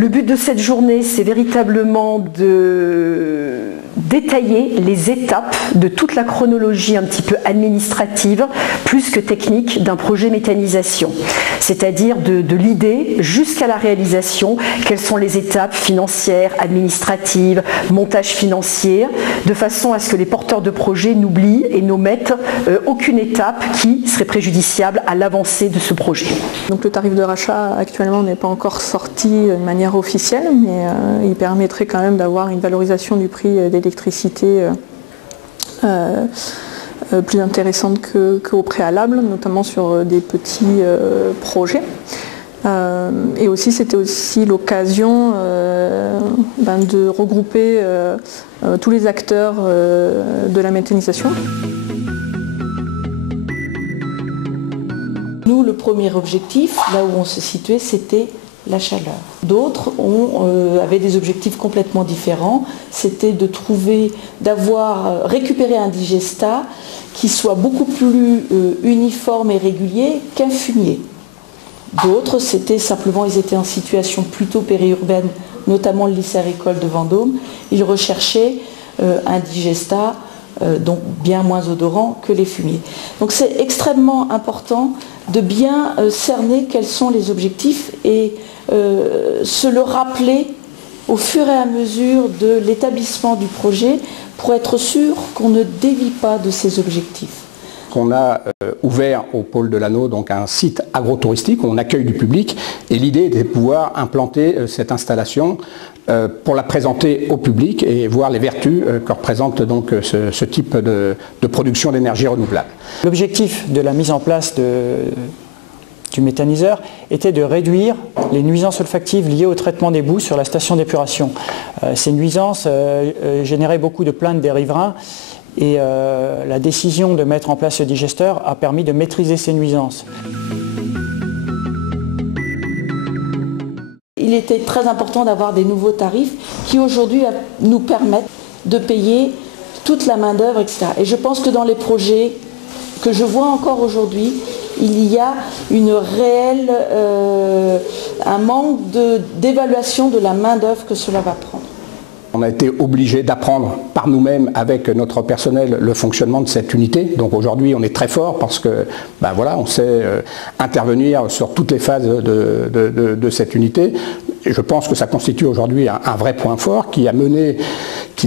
Le but de cette journée, c'est véritablement de détailler les étapes de toute la chronologie un petit peu administrative, plus que technique, d'un projet méthanisation. C'est-à-dire de l'idée jusqu'à la réalisation, quelles sont les étapes financières, administratives, montage financier, de façon à ce que les porteurs de projet n'oublient et n'omettent aucune étape qui serait préjudiciable à l'avancée de ce projet. Donc le tarif de rachat actuellement n'est pas encore sorti de manière officielle, mais il permettrait quand même d'avoir une valorisation du prix d'électricité plus intéressante qu'au préalable, notamment sur des petits projets. Et aussi c'était aussi l'occasion de regrouper tous les acteurs de la méthanisation. Nous, le premier objectif, là où on se situait, c'était la chaleur. D'autres avaient des objectifs complètement différents. C'était de récupérer un digestat qui soit beaucoup plus uniforme et régulier qu'un fumier. D'autres, c'était simplement, ils étaient en situation plutôt périurbaine, notamment le lycée agricole de Vendôme. Ils recherchaient un digestat donc bien moins odorant que les fumiers. Donc c'est extrêmement important de bien cerner quels sont les objectifs et se le rappeler au fur et à mesure de l'établissement du projet pour être sûr qu'on ne dévie pas de ces objectifs. On a ouvert au pôle de l'Anneau donc un site agro-touristique où on accueille du public et l'idée était de pouvoir implanter cette installation pour la présenter au public et voir les vertus que représente donc ce type de production d'énergie renouvelable. L'objectif de la mise en place du méthaniseur était de réduire les nuisances olfactives liées au traitement des boues sur la station d'épuration. Ces nuisances généraient beaucoup de plaintes des riverains. Et la décision de mettre en place ce digesteur a permis de maîtriser ces nuisances. Il était très important d'avoir des nouveaux tarifs qui aujourd'hui nous permettent de payer toute la main-d'œuvre, etc. Et je pense que dans les projets que je vois encore aujourd'hui, il y a un manque d'évaluation de la main-d'œuvre que cela va prendre. On a été obligé d'apprendre par nous-mêmes avec notre personnel le fonctionnement de cette unité. Donc aujourd'hui on est très fort parce que on sait intervenir sur toutes les phases de cette unité. Et je pense que ça constitue aujourd'hui un vrai point fort qui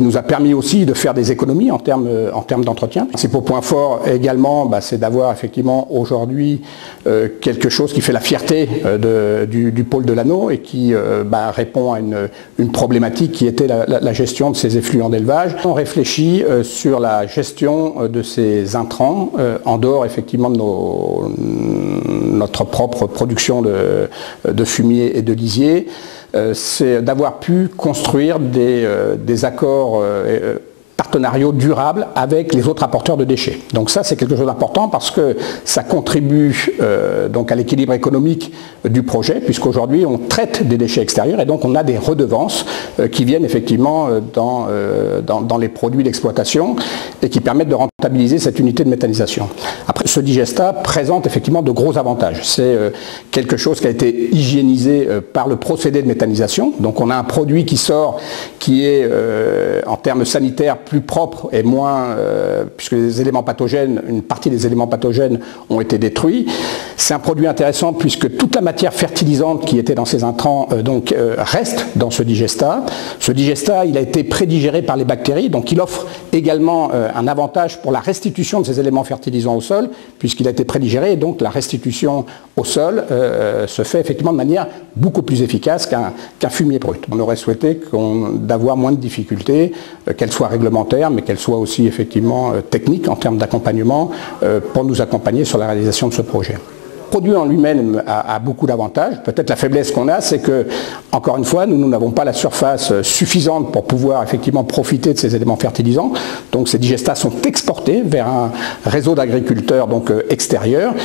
nous a permis aussi de faire des économies en termes d'entretien. C'est pour point fort également, c'est d'avoir effectivement aujourd'hui quelque chose qui fait la fierté du pôle de l'Anneau et qui répond à une problématique qui était la gestion de ces effluents d'élevage. On réfléchit sur la gestion de ces intrants en dehors effectivement de notre propre production de fumier et de lisier. C'est d'avoir pu construire des accords partenariaux durables avec les autres apporteurs de déchets. Donc ça c'est quelque chose d'important parce que ça contribue donc à l'équilibre économique du projet puisqu'aujourd'hui on traite des déchets extérieurs et donc on a des redevances qui viennent effectivement dans les produits d'exploitation et qui permettent de rentabiliser cette unité de méthanisation. Après ce digestat présente effectivement de gros avantages. C'est quelque chose qui a été hygiénisé par le procédé de méthanisation. Donc on a un produit qui sort qui est en termes sanitaires plus propre et moins, puisque les éléments pathogènes, une partie des éléments pathogènes ont été détruits. C'est un produit intéressant puisque toute la matière fertilisante qui était dans ces intrants reste dans ce digestat. Ce digestat, il a été prédigéré par les bactéries, donc il offre également un avantage pour la restitution de ces éléments fertilisants au sol, puisqu'il a été prédigéré et donc la restitution au sol se fait effectivement de manière beaucoup plus efficace qu'un fumier brut. On aurait souhaité d'avoir moins de difficultés, qu'elles soient réglementaires, mais qu'elles soient aussi effectivement techniques en termes d'accompagnement pour nous accompagner sur la réalisation de ce projet. Le produit en lui-même a beaucoup d'avantages. Peut-être la faiblesse qu'on a, c'est que, encore une fois, nous n'avons pas la surface suffisante pour pouvoir effectivement profiter de ces éléments fertilisants. Donc ces digestats sont exportés vers un réseau d'agriculteurs extérieurs,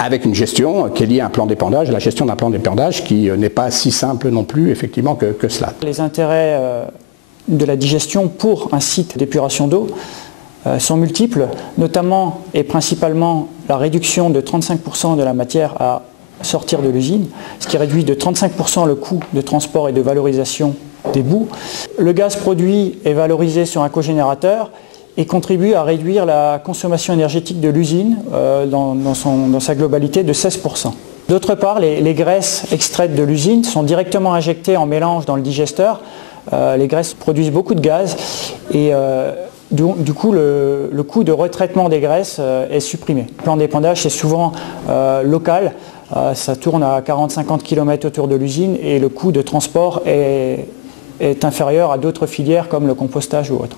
avec une gestion qui est liée à un plan d'épandage, la gestion d'un plan d'épandage qui n'est pas si simple non plus effectivement que cela. Les intérêts de la digestion pour un site d'épuration d'eau sont multiples, notamment et principalement la réduction de 35% de la matière à sortir de l'usine, ce qui réduit de 35% le coût de transport et de valorisation des boues. Le gaz produit est valorisé sur un cogénérateur et contribue à réduire la consommation énergétique de l'usine dans sa globalité de 16%. D'autre part, les graisses extraites de l'usine sont directement injectées en mélange dans le digesteur. Les graisses produisent beaucoup de gaz et du coup le coût de retraitement des graisses est supprimé. Le plan d'épandage c'est souvent local, ça tourne à 40-50 km autour de l'usine et le coût de transport est inférieur à d'autres filières comme le compostage ou autre.